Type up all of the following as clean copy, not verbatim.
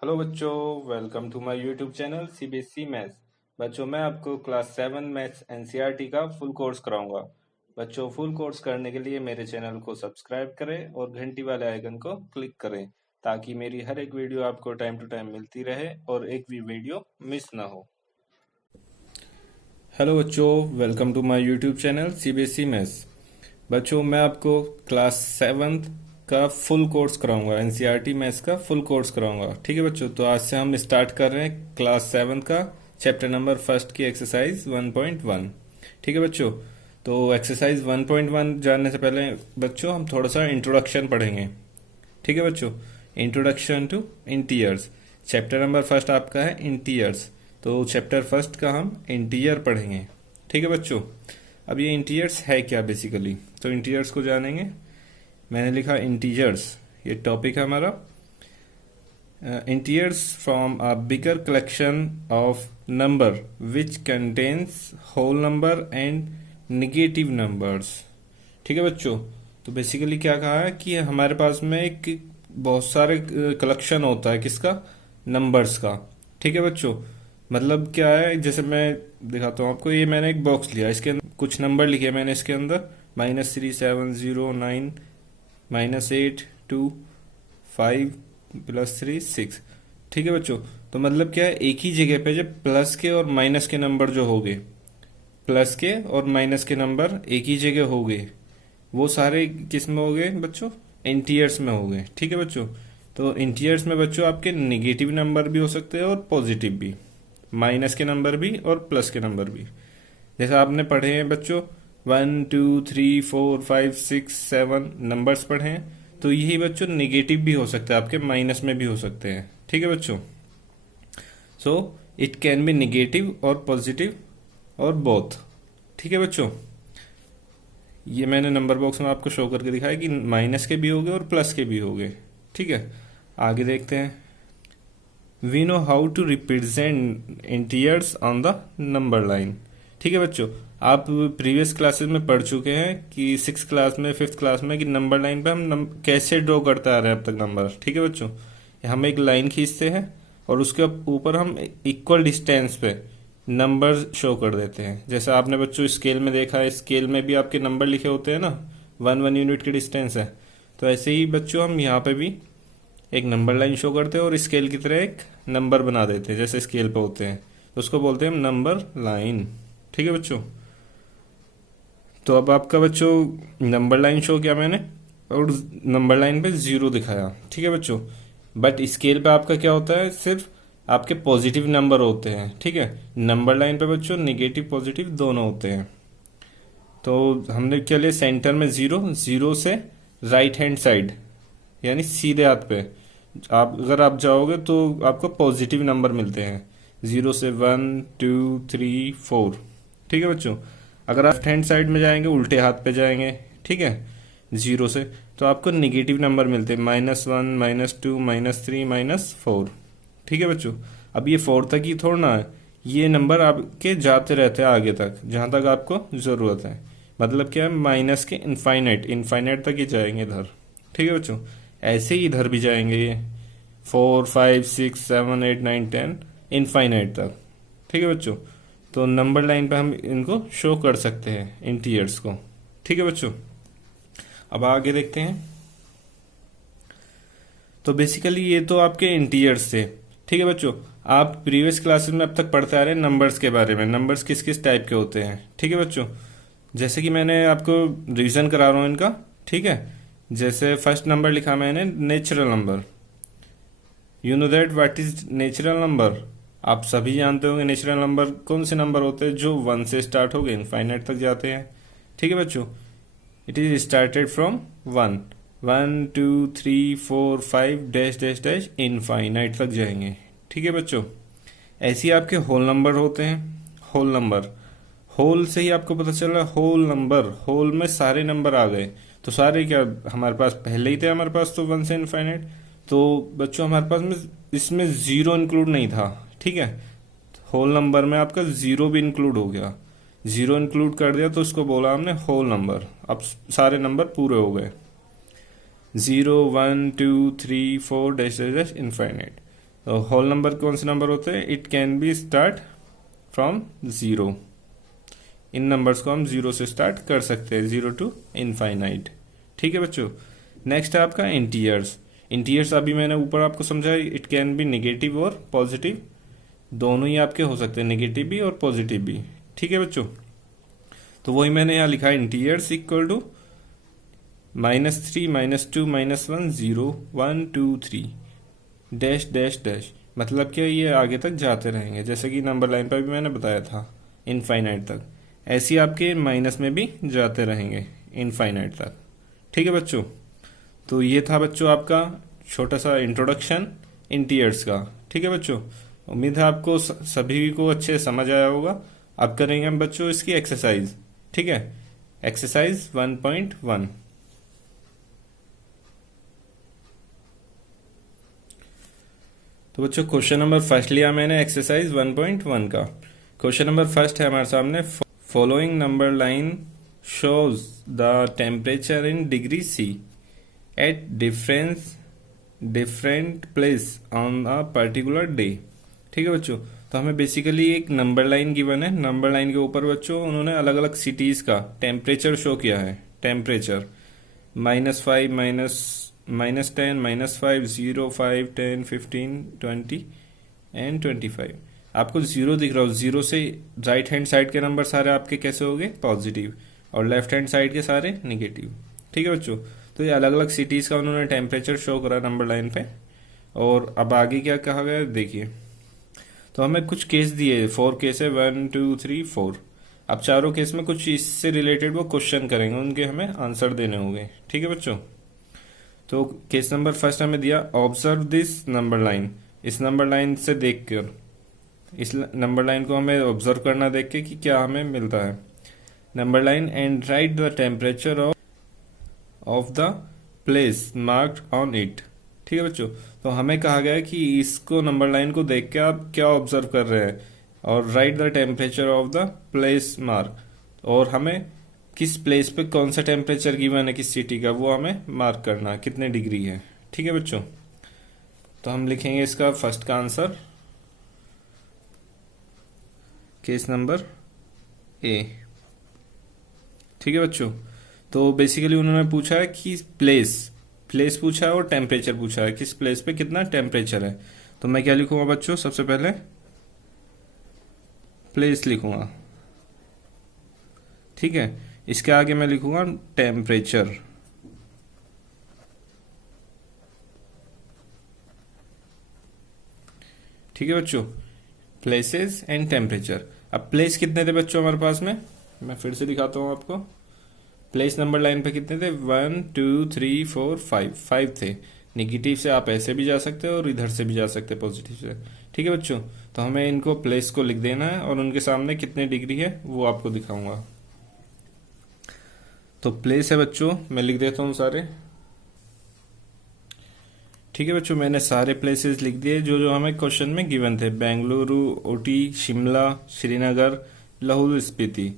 Hello बच्चों, welcome to my YouTube channel CBSE maths. बच्चों, मैं आपको क्लास 7 मैथ्स एनसीईआरटी का फुल कोर्स कराऊंगा। बच्चों, फुल कोर्स करने के लिए मेरे चैनल को सब्सक्राइब करें और घंटी वाले आइकन को क्लिक करें ताकि मेरी हर एक वीडियो आपको टाइम टू टाइम मिलती रहे और एक भी वीडियो मिस ना हो। हेलो बच्चों, welcome to my YouTube channel CBSE maths. बच्चों, मैं आपको क्लास 7 का फुल कोर्स कराऊंगा, एनसीईआरटी मैथ्स का फुल कोर्स कराऊंगा। ठीक है बच्चों, तो आज से हम स्टार्ट कर रहे हैं क्लास 7 का चैप्टर नंबर फर्स्ट की एक्सरसाइज 1.1। ठीक है बच्चों, तो एक्सरसाइज 1.1 जानने से पहले बच्चों हम थोड़ा सा इंट्रोडक्शन पढ़ेंगे। ठीक है बच्चों, introduction to integers. Chapter number first आपका है इंटीजर्स, तो चैप्टर फर्स्ट का हम इंटीजर पढ़ेंगे। ठीक है बच्चों, अब ये इंटीजर्स है क्या बेसिकली, तो इंटीजर्स को जानेंगे। मैंने लिखा इंटीजर्स, ये टॉपिक है हमारा। Integers from a bigger collection of number which contains whole number and negative numbers. ठीक है बच्चों, तो बेसिकली क्या कहा है कि हमारे पास में एक बहुत सारे कलेक्शन होता है, किसका, नंबर्स का। ठीक है बच्चों, मतलब क्या है, जैसे मैं दिखाता हूँ आपको। ये मैंने एक बॉक्स लिया, इसके अंदर कुछ नंबर लिखे मैंने इसके अंदर -3 7 0 9 -8 2 5 +3 6। ठीक है बच्चों, तो मतलब क्या है, एक ही जगह पे जब प्लस के और माइनस के नंबर जो हो गए, प्लस के और माइनस के नंबर एक ही जगह हो गए, वो सारे किस में हो गए बच्चों, इंटीजर्स में हो गए। ठीक है बच्चों, तो इंटीजर्स में बच्चों आपके निगेटिव नंबर भी हो सकते हैं और पॉजिटिव भी, माइनस के नंबर भी और प्लस के नंबर भी। जैसे आपने पढ़े हैं बच्चों 1 2 3 4 5 6 7 नंबर्स पढ़े हैं, तो यही बच्चों निगेटिव भी हो सकता है, आपके माइनस में भी हो सकते हैं। ठीक है बच्चों, so it can be negative और पॉजिटिव और बोथ। ठीक है बच्चों, ये मैंने नंबर बॉक्स में आपको शो करके दिखाया कि माइनस के भी हो गए और प्लस के भी हो गए। ठीक है, आगे देखते हैं। We know how to represent integers on the number line. ठीक है बच्चों, आप प्रीवियस क्लासेस में पढ़ चुके हैं कि 6th क्लास में 5th क्लास में कि नंबर लाइन पे हम कैसे ड्रॉ करते आ रहे हैं अब तक नंबर। ठीक है बच्चों, हम एक लाइन खींचते हैं और उसके ऊपर हम इक्वल डिस्टेंस पे नंबर शो कर देते हैं। जैसे आपने बच्चों स्केल में देखा है, स्केल में भी आपके नंबर लिखे होते हैं ना, 1 यूनिट की डिस्टेंस है। तो ऐसे ही बच्चों हम यहाँ पे भी एक नंबर लाइन शो करते हैं और स्केल की तरह एक नंबर बना देते हैं, जैसे स्केल पे होते हैं, तो उसको बोलते हैं हम नंबर लाइन। ठीक है बच्चों, तो अब आपका बच्चों नंबर लाइन शो किया मैंने और नंबर लाइन पे 0 दिखाया। ठीक है बच्चों, बट स्केल पे आपका क्या होता है, सिर्फ आपके पॉजिटिव नंबर होते हैं। ठीक है, नंबर लाइन पे बच्चों निगेटिव पॉजिटिव दोनों होते हैं। तो हमने क्या लिया, सेंटर में 0, 0 से राइट हैंड साइड यानी सीधे हाथ पे आप अगर आप जाओगे तो आपको पॉजिटिव नंबर मिलते हैं, 0 से 1 2 3 4। ठीक है बच्चों, अगर आप लेफ्ट हैंड साइड में जाएंगे, उल्टे हाथ पे जाएंगे, ठीक है, 0 से, तो आपको निगेटिव नंबर मिलते हैं, -1 -2 -3 -4। ठीक है बच्चों, अब ये 4 तक ही थोड़ा ना है, ये नंबर आपके जाते रहते हैं आगे तक जहां तक आपको जरूरत है। मतलब क्या है, माइनस के इनफाइनाइट इनफाइनाइट तक ही जाएंगे इधर। ठीक है बच्चों, ऐसे ही इधर भी जाएंगे ये 4 5 6 7 8 9 10 इनफाइनाइट तक। ठीक है बच्चों, तो नंबर लाइन पे हम इनको शो कर सकते हैं इंटीजर्स को। ठीक है बच्चों, अब आगे देखते हैं। तो बेसिकली ये तो आपके इंटीजर्स थे। ठीक है बच्चों, आप प्रीवियस क्लासेस में अब तक पढ़ते आ रहे हैं नंबर्स के बारे में, नंबर्स किस किस टाइप के होते हैं। ठीक है बच्चों, जैसे कि मैंने आपको रिवीजन करा रहा हूँ इनका। ठीक है, जैसे फर्स्ट नंबर लिखा मैंने natural number. You know that what is natural number, आप सभी जानते होंगे नेचुरल नंबर कौन से नंबर होते हैं, जो 1 से स्टार्ट हो गए इनफाइनाइट तक जाते हैं। ठीक है बच्चों, it is started from 1 1 2 3 4 5 dash dash dash infinite तक जाएंगे। ठीक है बच्चों, ऐसे ही आपके होल नंबर होते हैं। होल नंबर, होल से ही आपको पता चल रहा है होल नंबर, होल में सारे नंबर आ गए, तो सारे क्या हमारे पास पहले ही थे, हमारे पास तो 1 से इनफाइनाइट। तो बच्चों हमारे पास में इसमें 0 इंक्लूड नहीं था। ठीक है, होल नंबर में आपका 0 भी इंक्लूड हो गया, 0 इंक्लूड कर दिया तो उसको बोला हमने होल नंबर। अब सारे नंबर पूरे हो गए, 0 1 2 3 4 डैश डैश डैश इनफाइनाइट। तो होल नंबर कौन से नंबर होते हैं? It can be start from zero. In numbers को हम जीरो से स्टार्ट कर सकते हैं, जीरो टू इनफाइनाइट। ठीक है बच्चों। नेक्स्ट है आपका इंटीजर्स। इंटीजर्स अभी मैंने ऊपर आपको समझाया, इट कैन बी नेगेटिव और पॉजिटिव, दोनों ही आपके हो सकते हैं, नेगेटिव भी और पॉजिटिव भी। ठीक है बच्चों। तो वही मैंने यहाँ लिखा है, integers equal to -3, -2, -1, 0, 1, 2, 3 dash dash dash. मतलब क्या, ये आगे तक जाते रहेंगे, जैसे कि नंबर लाइन पर भी मैंने बताया था, इनफाइनाइट तक। ऐसे ही आपके माइनस में भी जाते रहेंगे इनफाइनाइट तक। ठीक है बच्चों। तो ये था बच्चों आपका छोटा सा इंट्रोडक्शन इंटीजर्स का। ठीक है बच्चों। उम्मीद है आपको सभी को अच्छे से समझ आया होगा। अब करेंगे हम बच्चों इसकी एक्सरसाइज। ठीक है, एक्सरसाइज 1.1। तो बच्चों क्वेश्चन नंबर फर्स्ट लिया मैंने एक्सरसाइज 1.1 का। क्वेश्चन नंबर फर्स्ट है हमारे सामने, following number line shows the temperature in degree C at different place on a particular day. ठीक है बच्चों। तो हमें बेसिकली एक नंबर लाइन गिवन है, नंबर लाइन के ऊपर बच्चों उन्होंने अलग अलग सिटीज का टेम्परेचर शो किया है। Temperature -5, -10, -5, 0, 5, 10, 15, 20 and 25। आपको जीरो दिख रहा हो, जीरो से राइट हैंड साइड के नंबर सारे आपके कैसे हो गए? पॉजिटिव, और लेफ्ट हैंड साइड के सारे निगेटिव। ठीक है बच्चों। तो ये अलग अलग सिटीज का उन्होंने टेम्परेचर शो करा नंबर लाइन पे। और अब आगे क्या कहा गया देखिए। तो हमें कुछ केस दिए, 4 केस है, 1, 2, 3, 4। अब चारों केस में कुछ इससे रिलेटेड वो क्वेश्चन करेंगे, उनके हमें आंसर देने होंगे। ठीक है बच्चों। तो केस नंबर फर्स्ट हमें दिया, ऑब्जर्व दिस नंबर लाइन। इस नंबर लाइन से देखकर, इस नंबर लाइन को हमें ऑब्जर्व करना, देख के कि क्या हमें मिलता है। Number line and right the temperature of the place marked on it. ठीक है बच्चों। तो हमें कहा गया है कि इसको नंबर लाइन को देख के आप क्या ऑब्जर्व कर रहे हैं, और right the temperature of the place mark, और हमें किस प्लेस पे कौन सा टेम्परेचर गिवन है किस सिटी का, वो हमें मार्क करना, कितने डिग्री है। ठीक है बच्चों। तो हम लिखेंगे इसका फर्स्ट का आंसर, केस नंबर ए। ठीक है बच्चों। तो बेसिकली उन्होंने पूछा है कि प्लेस पूछा है और टेम्परेचर पूछा है, किस प्लेस पे कितना टेम्परेचर है। तो मैं क्या लिखूंगा बच्चों? सबसे पहले प्लेस लिखूंगा। ठीक है। इसके आगे मैं लिखूंगा टेम्परेचर। ठीक है बच्चों। Places and temperature. अब प्लेस कितने थे बच्चों हमारे पास में? मैं फिर से दिखाता हूं आपको। प्लेस नंबर लाइन पे कितने थे? 1, 2, 3, 4, 5। 5 थे। निगेटिव से आप ऐसे भी जा सकते हो और इधर से भी जा सकते हैं पॉजिटिव से। ठीक है बच्चों। तो हमें इनको प्लेस को लिख देना है, और उनके सामने कितने डिग्री है वो आपको दिखाऊंगा। तो प्लेस है बच्चों, मैं लिख देता हूं सारे। ठीक है बच्चों। मैंने सारे प्लेसेस लिख दिए जो जो हमें क्वेश्चन में गिवन थे, बेंगलुरु, ओटी, शिमला, श्रीनगर, लाहौल स्पीति।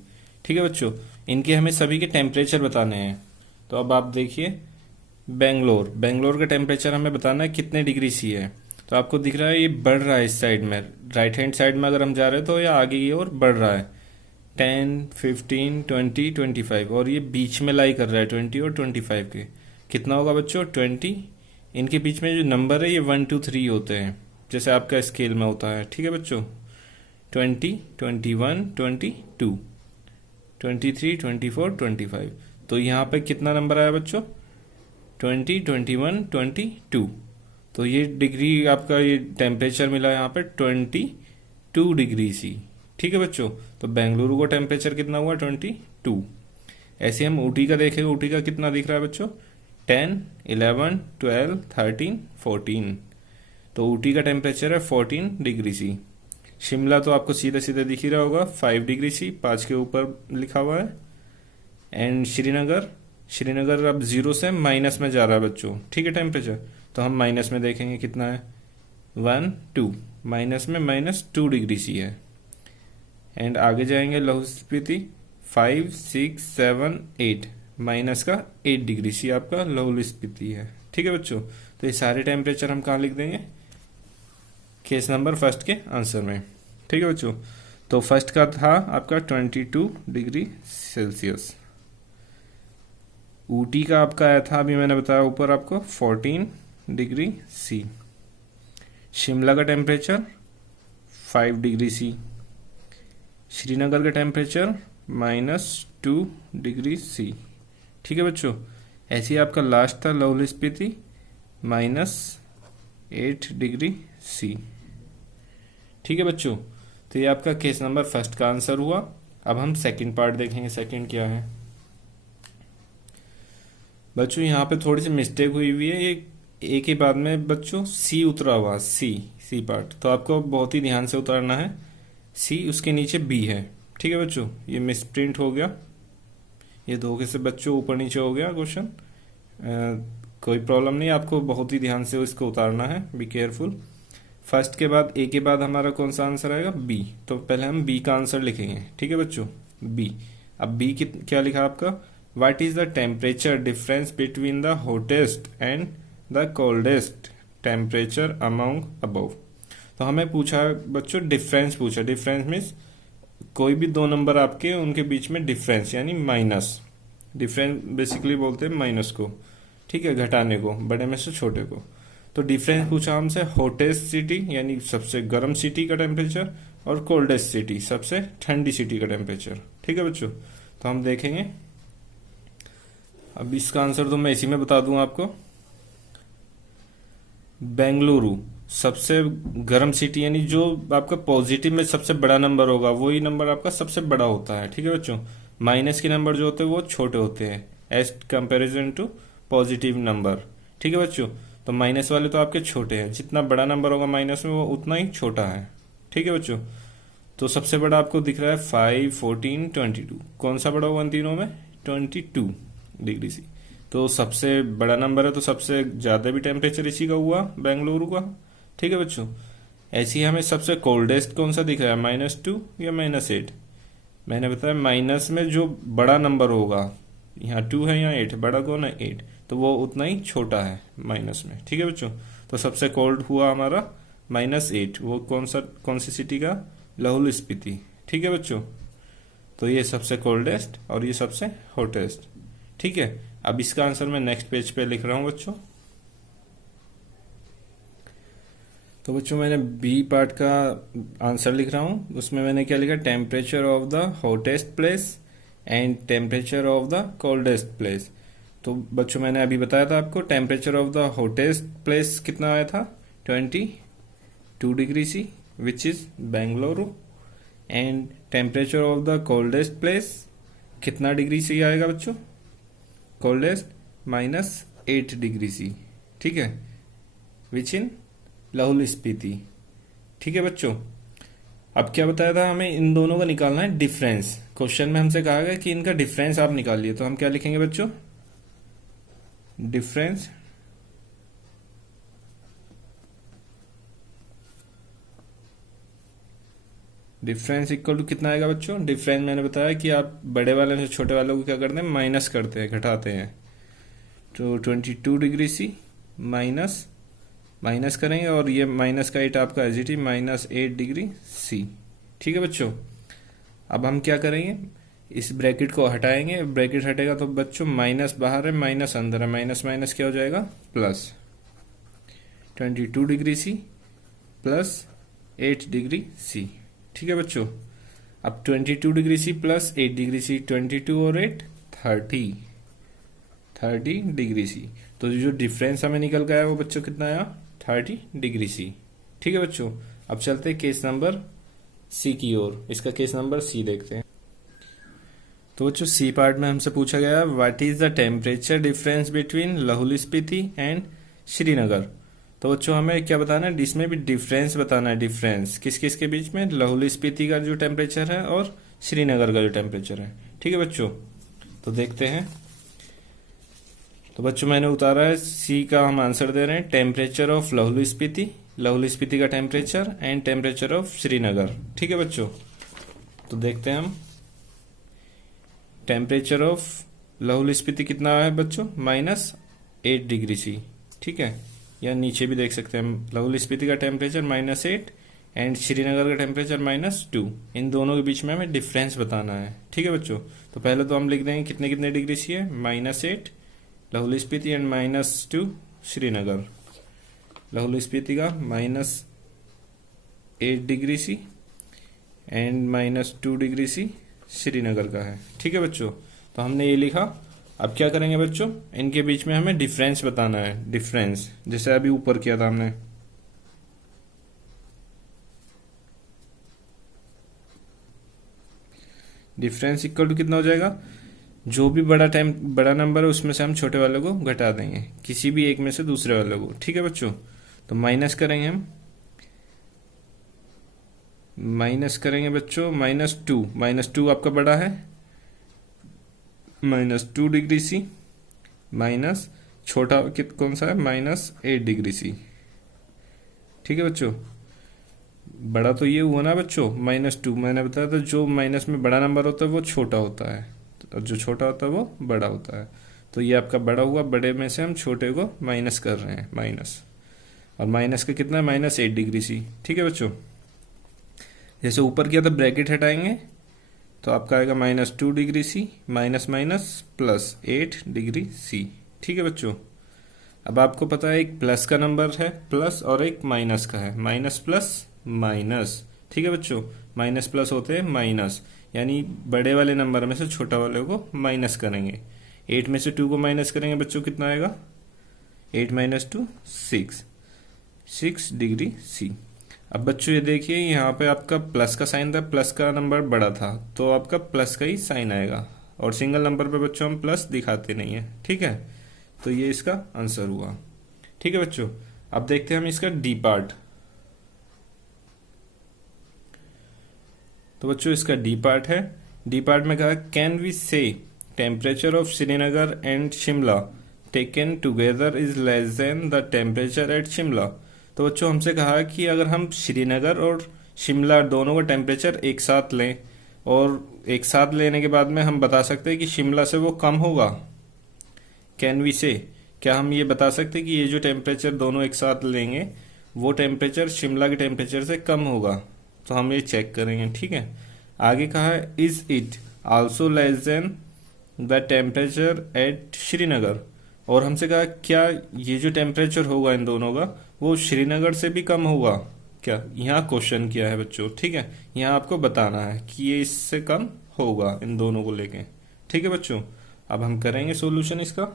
ठीक है बच्चों। इनके हमें सभी के टेम्परेचर बताने हैं। तो अब आप देखिए, बेंगलोर का टेम्परेचर हमें बताना है कितने डिग्री सी है। तो आपको दिख रहा है ये बढ़ रहा है इस साइड में, राइट हैंड साइड में अगर हम जा रहे हैं तो ये आगे की ओर बढ़ रहा है, 10, 15, 20, 25, और ये बीच में लाई कर रहा है 20 और 25 के। कितना होगा बच्चों? 20। इनके बीच में जो नंबर है ये 1, 2, 3 होते हैं, जैसे आपका स्केल में होता है। ठीक है बच्चों। 20, 21, 22, 23, 24, 25। तो यहाँ पे कितना नंबर आया बच्चों? 20, 21, 22। तो ये डिग्री आपका, ये टेम्परेचर मिला यहाँ पे 22 डिग्री सी। ठीक है बच्चों। तो बेंगलुरु का टेम्परेचर कितना हुआ? 22। ऐसे हम ऊटी का देखेंगे, ऊटी का कितना दिख रहा है बच्चों? 10, 11, 12, 13, 14। तो ऊटी का टेम्परेचर है 14 डिग्री सी। शिमला तो आपको सीधे सीधे दिख ही रहा होगा, 5 डिग्री सी, 5 के ऊपर लिखा हुआ है। एंड श्रीनगर अब 0 से माइनस में जा रहा है बच्चों। ठीक है टेम्परेचर। तो हम माइनस में देखेंगे कितना है, 1, 2, माइनस में -2 डिग्री सी है। एंड आगे जाएंगे लाहौल स्पीति, 5, 6, 7, 8, माइनस का 8 डिग्री सी आपका लाहौल स्पीति है। ठीक है बच्चों। तो ये सारे टेम्परेचर हम कहाँ लिख देंगे? केस नंबर फर्स्ट के आंसर में। ठीक है बच्चों, तो फर्स्ट का था आपका 22 डिग्री सेल्सियस। ऊटी का आपका आया था, अभी मैंने बताया ऊपर आपको, 14 डिग्री सी। शिमला का टेम्परेचर 5 डिग्री सी। श्रीनगर का टेम्परेचर -2 डिग्री सी। ठीक है बच्चों, ऐसे ही आपका लास्ट था लाहौल स्पीति -8 डिग्री सी। ठीक है बच्चों, तो ये आपका केस नंबर फर्स्ट का आंसर हुआ। अब हम सेकंड पार्ट देखेंगे, सेकंड क्या है। बच्चों यहाँ पे थोड़ी सी मिस्टेक हुई हुई है, ये ए के बाद में बच्चों सी उतरा हुआ, सी पार्ट, तो आपको बहुत ही ध्यान से उतारना है। सी उसके नीचे बी है। ठीक है बच्चों, ये मिसप्रिंट हो गया, ये धोखे से बच्चों ऊपर नीचे हो गया क्वेश्चन। कोई प्रॉब्लम नहीं, आपको बहुत ही ध्यान से इसको उतारना है, बी केयरफुल। फर्स्ट के बाद ए के बाद हमारा कौन सा आंसर आएगा, बी। तो पहले हम बी का आंसर लिखेंगे। ठीक है बच्चों, बी। अब बी क्या लिखा आपका, what is the temperature difference between the hottest and the coldest temperature among above. तो हमें पूछा बच्चों, डिफरेंस पूछा। डिफरेंस मीन्स कोई भी दो नंबर आपके, उनके बीच में डिफरेंस यानी माइनस। डिफरेंस बेसिकली बोलते हैं माइनस को, ठीक है, घटाने को, बड़े में से छोटे को। तो डिफरेंस पूछा हमसे हॉटेस्ट सिटी यानी सबसे गर्म सिटी का टेम्परेचर, और कोल्डेस्ट सिटी सबसे ठंडी सिटी का टेम्परेचर। ठीक है बच्चों, तो हम देखेंगे। अब इसका आंसर तो मैं इसी में बता दूं आपको। बेंगलुरु सबसे गर्म सिटी, यानी जो आपका पॉजिटिव में सबसे बड़ा नंबर होगा वही नंबर आपका सबसे बड़ा होता है। ठीक है बच्चों, माइनस के नंबर जो होते हैं वो छोटे होते हैं as comparison to positive number. ठीक है बच्चों, तो माइनस वाले तो आपके छोटे हैं, जितना बड़ा नंबर होगा माइनस में वो उतना ही छोटा है। ठीक है बच्चों, तो सबसे बड़ा आपको दिख रहा है 5, 14, 22। कौन सा बड़ा होगा इन तीनों में, 22 डिग्री सी। तो सबसे बड़ा नंबर है, तो सबसे ज्यादा भी टेम्परेचर इसी का हुआ, बेंगलुरु का। ठीक है बच्चों, ऐसे ही हमें सबसे कोल्डेस्ट कौन सा दिख रहा है, -2 या -8। मैंने बताया माइनस में जो बड़ा नंबर होगा, यहाँ 2 है, यहाँ 8, बड़ा कौन है 8, तो वो उतना ही छोटा है माइनस में। ठीक है बच्चों, तो सबसे कोल्ड हुआ हमारा -8, वो कौन सी सिटी का, लाहौल स्पीति। ठीक है बच्चों, तो ये सबसे कोल्डेस्ट और ये सबसे हॉटेस्ट। ठीक है, अब इसका आंसर मैं नेक्स्ट पेज पे लिख रहा हूं बच्चों। तो बच्चों मैंने बी पार्ट का आंसर लिख रहा हूं, उसमें मैंने क्या लिखा, temperature of the hottest place and temperature of the coldest place. तो बच्चों मैंने अभी बताया था आपको, temperature of the hottest place कितना आया था, 22 degree C, which is Bengaluru. And temperature of the coldest place कितना डिग्री सी आएगा बच्चों, कोल्डेस्ट -8 डिग्री सी। ठीक है, विच इन लाहौल स्पीति। ठीक है बच्चों, अब क्या बताया था हमें, इन दोनों का निकालना है डिफरेंस। क्वेश्चन में हमसे कहा गया कि इनका डिफरेंस आप निकालिए, तो हम क्या लिखेंगे बच्चों, डिफरेंस इक्वल टू कितना आएगा बच्चों। डिफरेंस मैंने बताया कि आप बड़े वाले से छोटे वालों को क्या करते हैं, माइनस करते हैं, घटाते हैं। तो 22 डिग्री सी माइनस करेंगे, और ये माइनस का 8 आपका as it is -8 degree C. ठीक है बच्चों, अब हम क्या करेंगे, इस ब्रैकेट को हटाएंगे। ब्रैकेट हटेगा तो बच्चों माइनस बाहर है, माइनस अंदर है, माइनस माइनस क्या हो जाएगा, plus. 22 degree C plus 8 degree C. ठीक है बच्चों, अब 22 degree C plus 8 degree C, 22 और 8 30 डिग्री सी। तो जो डिफरेंस हमें निकल गया वो बच्चों कितना आया, 30 डिग्री सी। ठीक है बच्चों, अब चलते हैं केस नंबर सी की ओर। इसका केस नंबर सी देखते हैं। तो बच्चों सी पार्ट में हमसे पूछा गया, what is the temperature difference between Lahaul Spiti and Srinagar. तो बच्चों हमें क्या बताना है, इसमें भी डिफरेंस बताना है। डिफरेंस किस किस के बीच में, लाहौल स्पीति का जो टेम्परेचर है और श्रीनगर का जो टेम्परेचर है। ठीक है बच्चों, तो देखते हैं। तो बच्चों मैंने उतारा है सी का, हम आंसर दे रहे हैं टेम्परेचर ऑफ लाहौल स्पीति का temperature and temperature of Srinagar. ठीक है बच्चों, तो देखते हैं हम। टेम्परेचर ऑफ लाहौल स्पीति कितना है बच्चों, -8 डिग्री सी। ठीक है, या नीचे भी देख सकते हैं हम, लाहौल स्पीति का टेम्परेचर -8 एंड श्रीनगर का टेम्परेचर -2। इन दोनों के बीच में हमें डिफरेंस बताना है। ठीक है बच्चों, तो पहले तो हम लिख देंगे कितने कितने डिग्री सी है, -8 लाहौल स्पीति एंड -2 श्रीनगर। लाहौल स्पीति का -8 degree C and -2 degree C Srinagar का है। ठीक है बच्चों, तो हमने ये लिखा। अब क्या करेंगे बच्चों, इनके बीच में हमें डिफरेंस बताना है। डिफरेंस जैसे अभी ऊपर किया था हमने, डिफरेंस इक्वल टू कितना हो जाएगा, जो भी बड़ा नंबर है उसमें से हम छोटे वाले को घटा देंगे, किसी भी एक में से दूसरे वाले को। ठीक है बच्चों, तो माइनस करेंगे हम, माइनस करेंगे बच्चों -2 आपका बड़ा है, -2 डिग्री सी माइनस छोटा कौन सा है, -8 डिग्री सी। ठीक है बच्चों, बड़ा तो ये हुआ ना बच्चों -2, मैंने बताया था जो माइनस में बड़ा नंबर होता है वो छोटा होता है और जो छोटा होता है वो बड़ा होता है। तो ये आपका बड़ा हुआ, बड़े में से हम छोटे को माइनस कर रहे हैं, माइनस, और माइनस का कितना है, -8 डिग्री सी। ठीक है बच्चों, जैसे ऊपर किया था ब्रैकेट हटाएंगे तो आपका आएगा -2 degree C minus minus +8 degree C. ठीक है बच्चों, अब आपको पता है एक प्लस का नंबर है प्लस और एक माइनस का है, माइनस प्लस माइनस। ठीक है बच्चों, माइनस प्लस होते हैं माइनस, यानी बड़े वाले नंबर में से छोटा वाले को माइनस करेंगे। 8 में से 2 को माइनस करेंगे बच्चों, कितना आएगा, 8 - 2 6 डिग्री सी। अब बच्चों ये देखिए यहाँ पे आपका प्लस का साइन था, प्लस का नंबर बड़ा था तो आपका प्लस का ही साइन आएगा, और सिंगल नंबर पे बच्चों हम प्लस दिखाते नहीं है। ठीक है, तो ये इसका आंसर हुआ। ठीक है बच्चों, अब देखते हैं हम इसका डी पार्ट। तो बच्चों इसका डी पार्ट है, डी पार्ट में कहा कैन वी से temperature of Srinagar and Shimla taken together is less than the temperature eight Shimla. तो बच्चों हमसे कहा कि अगर हम श्रीनगर और शिमला दोनों का टेम्परेचर एक साथ लें और एक साथ लेने के बाद में हम बता सकते हैं कि शिमला से वो कम होगा। कैन वी से, क्या हम ये बता सकते हैं कि ये जो टेम्परेचर दोनों एक साथ लेंगे वो टेम्परेचर शिमला के टेम्परेचर से कम होगा। तो हम ये चेक करेंगे। ठीक है, आगे कहा है is it also less than the temperature at Srinagar, और हमसे कहा क्या ये जो टेम्परेचर होगा इन दोनों का वो श्रीनगर से भी कम होगा क्या, यहाँ क्वेश्चन किया है बच्चों। ठीक है, यहाँ आपको बताना है कि ये इससे कम होगा इन दोनों को लेके। ठीक है बच्चों, अब हम करेंगे सॉल्यूशन इसका।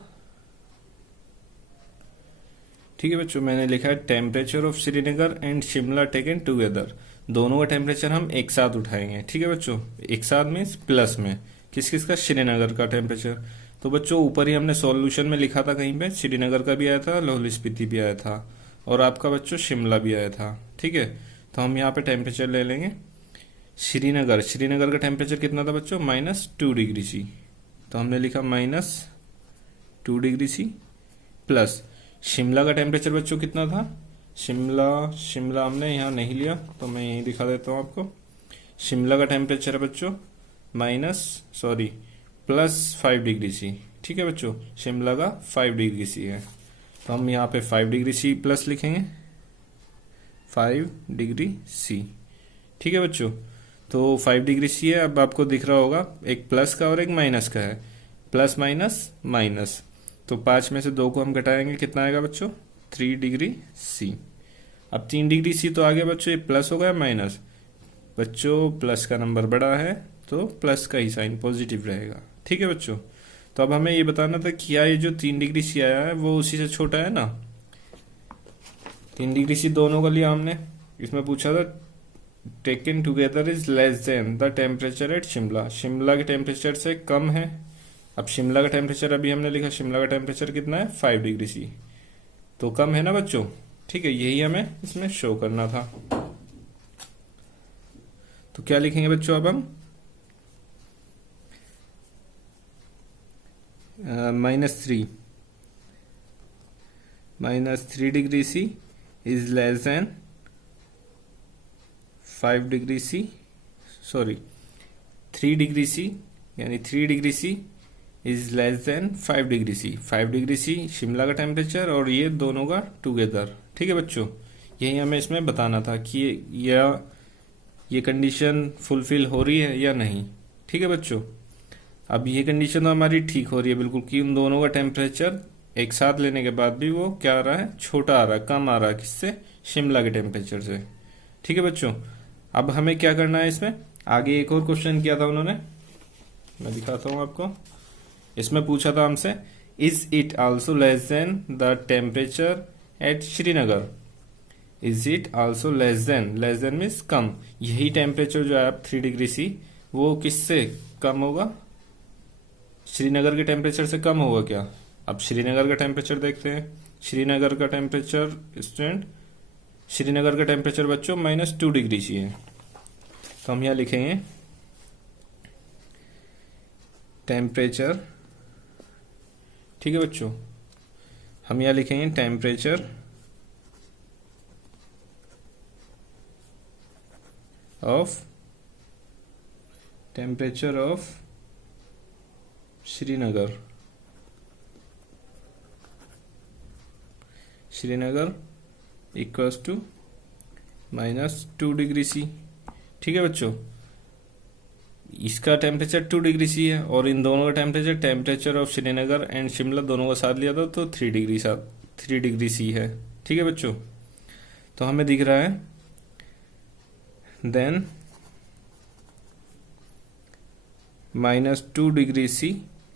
ठीक है बच्चों, मैंने लिखा है temperature of Srinagar and Shimla taken together, दोनों का टेम्परेचर हम एक साथ उठाएंगे। ठीक है बच्चों, एक साथ मीन्स प्लस में किस किस का, श्रीनगर का टेम्परेचर। तो बच्चों ऊपर ही हमने सॉल्यूशन में लिखा था कहीं पे, श्रीनगर का भी आया था, लाहौल स्पीति भी आया था, और आपका बच्चों शिमला भी आया था। ठीक है, तो हम यहाँ पे टेम्परेचर ले लेंगे। श्रीनगर, श्रीनगर का टेम्परेचर कितना था बच्चों, -2 डिग्री सी, तो हमने लिखा -2 डिग्री सी प्लस शिमला का टेम्परेचर बच्चों कितना था, शिमला हमने यहाँ नहीं लिया तो मैं यहीं दिखा देता हूँ आपको। शिमला का टेम्परेचर है बच्चों +5 डिग्री सी। ठीक है बच्चों, शिमला का 5 डिग्री सी है, तो हम यहाँ पे 5 डिग्री सी प्लस लिखेंगे, 5 डिग्री सी। ठीक है बच्चों, तो 5 डिग्री सी है। अब आपको दिख रहा होगा एक प्लस का और एक माइनस का है, प्लस माइनस माइनस, तो 5 में से 2 को हम घटाएंगे, कितना आएगा बच्चों, 3 डिग्री सी। अब 3 डिग्री सी तो आ गया बच्चों, ये प्लस हो गया माइनस, बच्चों प्लस का नंबर बड़ा है तो प्लस का ही साइन पॉजिटिव रहेगा। ठीक है बच्चों, तो अब हमें ये बताना था क्या ये जो 3 डिग्री सी आया है वो उसी से छोटा है ना। 3 डिग्री सी दोनों का लिया हमने, इसमें पूछा था taken together is less than the temperature eight Shimla, Shimla के टेम्परेचर से कम है। अब शिमला का टेम्परेचर अभी हमने लिखा, शिमला का टेम्परेचर कितना है, 5 डिग्री सी, तो कम है ना बच्चों। ठीक है, यही हमें इसमें शो करना था। तो क्या लिखेंगे बच्चों अब हम, -3 degree C is less than 5 degree C, sorry 3 degree C, यानी 3 degree C is less than 5 degree C. 5 degree C Shimla का टेम्परेचर और ये दोनों का टुगेदर। ठीक है बच्चों, यही हमें इसमें बताना था कि ये कंडीशन फुलफिल हो रही है या नहीं। ठीक है बच्चों, अब ये कंडीशन तो हमारी ठीक हो रही है बिल्कुल कि उन दोनों का टेम्परेचर एक साथ लेने के बाद भी वो क्या आ रहा है, छोटा आ रहा है, कम आ रहा है। किससे? शिमला के टेम्परेचर से। ठीक है बच्चों, अब हमें क्या करना है इसमें, आगे एक और क्वेश्चन किया था उन्होंने, मैं दिखाता हूं आपको। इसमें पूछा था हमसे, is it also less than the temperature at Srinagar. Is it also less than means कम। यही टेम्परेचर जो है आप 3 डिग्री सी, वो किससे कम होगा? श्रीनगर के टेम्परेचर से कम होगा क्या? अब श्रीनगर का टेम्परेचर देखते हैं। श्रीनगर का टेम्परेचर स्टूडेंट, श्रीनगर का टेम्परेचर बच्चों -2 डिग्री सी है। तो हम यहां लिखेंगे टेम्परेचर। ठीक है बच्चों, हम यहां लिखेंगे temperature of Srinagar. Srinagar equals to -2 degree C. ठीक है बच्चों, इसका टेम्परेचर 2 डिग्री सी है और इन दोनों का temperature of Srinagar and Shimla दोनों का साथ लिया था तो 3 डिग्री सी है। ठीक है बच्चों, तो हमें दिख रहा है then -2 degree C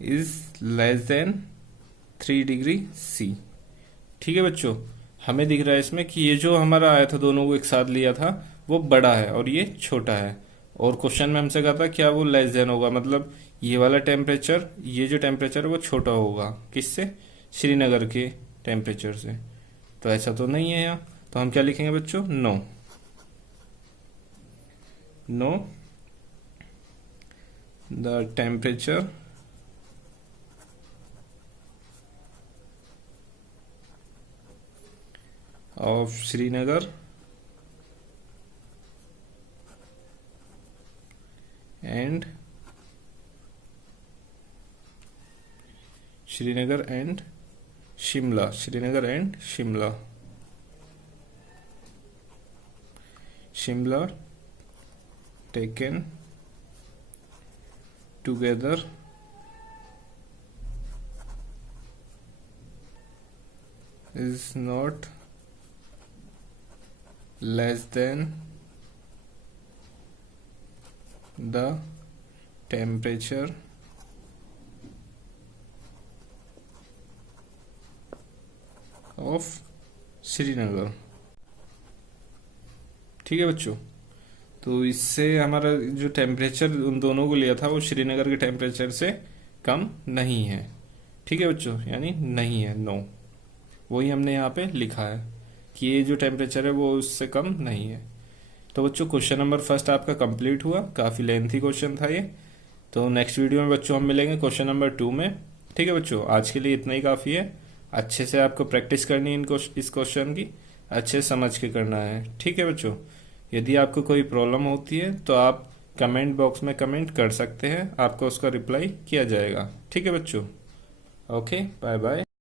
is less than 3 degree C. ठीक है बच्चों, हमें दिख रहा है इसमें कि ये जो हमारा आया था, दोनों को एक साथ लिया था, वो बड़ा है और ये छोटा है। और क्वेश्चन में हमसे कहा था क्या वो लेस देन होगा, मतलब ये वाला टेम्परेचर, ये जो टेम्परेचर है वो छोटा होगा। किससे? श्रीनगर के टेम्परेचर से। तो ऐसा तो नहीं है यहाँ, तो हम क्या लिखेंगे बच्चों? No. No the temperature of Srinagar and Shimla taken together is not less than the temperature of Srinagar. ठीक है बच्चों, तो इससे हमारा जो टेम्परेचर उन दोनों को लिया था वो श्रीनगर के टेम्परेचर से कम नहीं है। ठीक है बच्चों, यानी नहीं है, नो। वही हमने यहाँ पे लिखा है कि ये जो टेम्परेचर है वो उससे कम नहीं है। तो बच्चों क्वेश्चन नंबर फर्स्ट आपका कंप्लीट हुआ, काफ़ी लेंथी क्वेश्चन था ये। तो नेक्स्ट वीडियो में बच्चों हम मिलेंगे क्वेश्चन नंबर 2 में। ठीक है बच्चों, आज के लिए इतना ही काफ़ी है। अच्छे से आपको प्रैक्टिस करनी है इस क्वेश्चन की, अच्छे से समझ के करना है। ठीक है बच्चों, यदि आपको कोई प्रॉब्लम होती है तो आप कमेंट बॉक्स में कमेंट कर सकते हैं, आपको उसका रिप्लाई किया जाएगा। ठीक है बच्चों, ओके, बाय बाय।